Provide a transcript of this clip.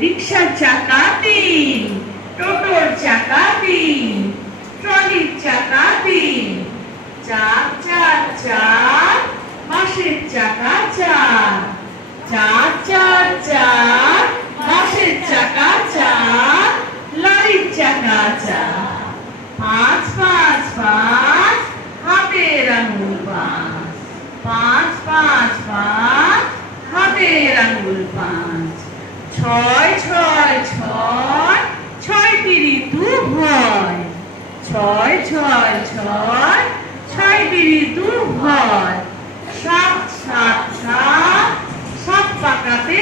রিকশার চাকা 3, টোটোর চাকা 3, ট্রলির চাকা 3, 4 4 4, বাসের চাকা 4, 4 4 4, বাসের চাকা 4, লরির চাকা 4, 5 5 5, হাতের আঙুল 5, 5 5 5, হাতের আঙুল 5, 6 6 6, 6 তিরি দু ভয়, 6 6 6, 6 তিরি দু ভয়, 7 7 7, 7 পাকাতে